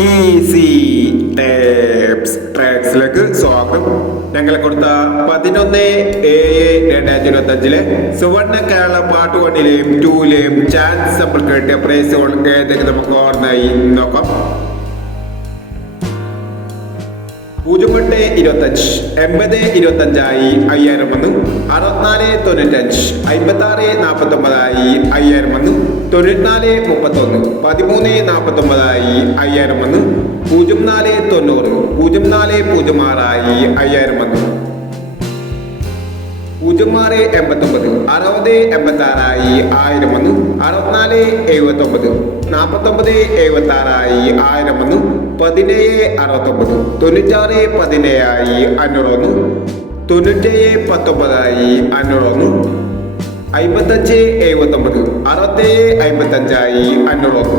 Easy tapes ട്രാക്സിലേക്ക് സ്വാഗതം. ഞങ്ങൾ കൊടുത്ത 11/7/2025 സുവർണ കേരള പാട്ട് 1-ലെയും 2-ലെയും ചാൻസ് നമ്മൾ കേട്ടിയ പ്രൈസുകൾ ഏതൊക്കെ നമുക്ക് ഓർമ്മയായി നോക്കാം. 08-25 80-25 5000 വന്നു. 64-95 56-49 5000 വന്നു. 94-31 13-49 5000 വന്നു. 04-90 04-06 5000 വന്നു. 06-89 60-86 1000 വന്നു. 64-79 49-76 1000 വന്നു. 17-69 96-17 500 വന്നു. 97-19 500 വന്നു. 55-79 67-55 500 വന്നു.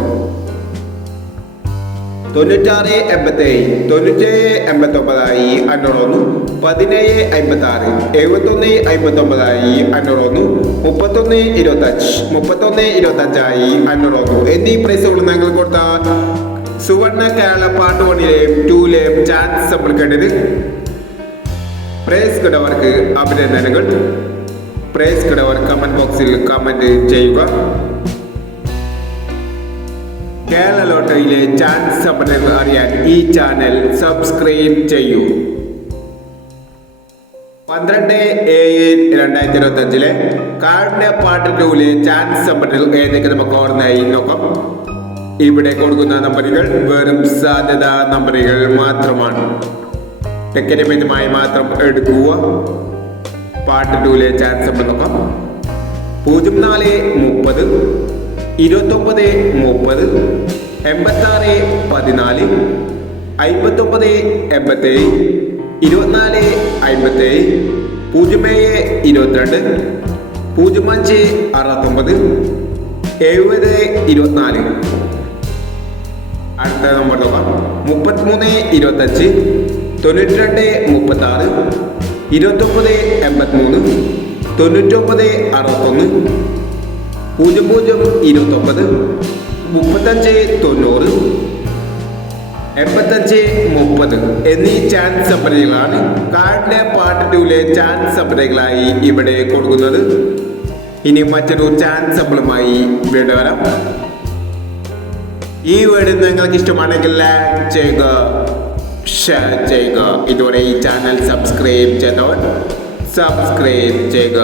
96-87 97-89 500 വന്നു. 17-56 71-59 500 വന്നു. 31-25 31-25 500 വന്നു എന്നീ പ്രൈസുകൾ ഞങ്ങൾ കൊടുത്ത സുവർണ കേരള പാട്ട് 1-ലെയും 2-ലെയും ചാൻസ് നമ്മൾ കേട്ടത്. പ്രൈസ് കിടവർക്ക് അഭിനന്ദനങ്ങൾ. പ്രൈസ് കിടവർ കമന്റ് ബോക്സിൽ കമന്റ് ചെയ്യുക. കേരള ലോട്ടറിയിലെ ചാൻസ് സമ്മാനങ്ങൾ അറിയാൻ ഈ ചാനൽ സബ്സ്ക്രൈബ് ചെയ്യൂ. 12/7/2025 കാർഡിന്റെ പാട്ട് 2-ലെ ചാൻസ് സമ്മാനങ്ങൾ ഏതൊക്കെ നമുക്ക് ഓർമ്മയായി നോക്കാം. ഇവിടെ കൊടുക്കുന്ന നമ്പറുകൾ വെറും സാധ്യത നമ്പറുകൾ മാത്രമാണ്. ടെക്നിക്കമായി മാത്രം എടുക്കുക. പാട്ട് 2-ലെ ചാൻസ് നമ്മൾ നോക്കാം. 04-30 29-30 86-14 59-87 24-57 07-22 05-69 70-24. അടുത്ത നമ്പർ നോക്കാം. 33-25 92-36 29-83 99-61 00-29 35-90 85-30 എന്നീ ചാൻസ് സമ്മാനങ്ങളാണ് കാർഡിന്റെ പാർട്ട് 2-ലെ ചാൻസ് സമ്മാനങ്ങളായി ഇവിടെ കൊടുക്കുന്നത്. ഇനി മറ്റൊരു ചാൻസ് സമ്മാനമായി വീണ്ടും വരാം. ഈ വീഡിയോ നിങ്ങൾക്ക് ഇഷ്ടമാണെങ്കിൽ ലൈക്ക് ചെയ്യുക, ഷെയർ ചെയ്യുക. ഇതുവരെ ഈ ചാനൽ സബ്സ്ക്രൈബ് ചെയ്തവർ സബ്സ്ക്രൈബ് ചെയ്യുക.